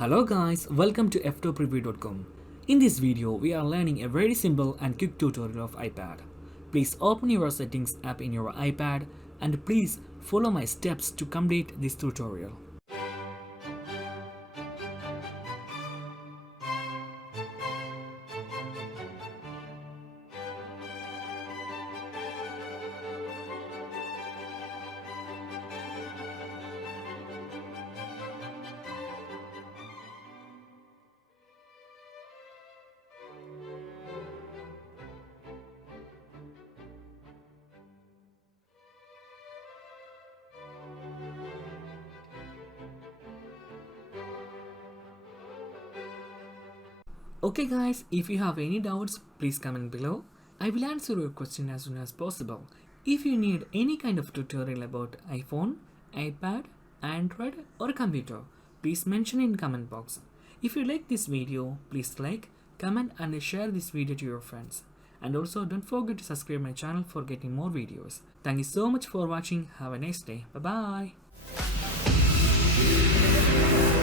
Hello guys, welcome to Ftopreview.com. In this video, we are learning a very simple and quick tutorial of iPad. Please open your settings app in your iPad and please follow my steps to complete this tutorial. Okay guys, if you have any doubts, please comment below. I will answer your question as soon as possible. If you need any kind of tutorial about iPhone, iPad, Android or computer, please mention in comment box. If you like this video, please like, comment and share this video to your friends. And also don't forget to subscribe my channel for getting more videos. Thank you so much for watching. Have a nice day. Bye bye.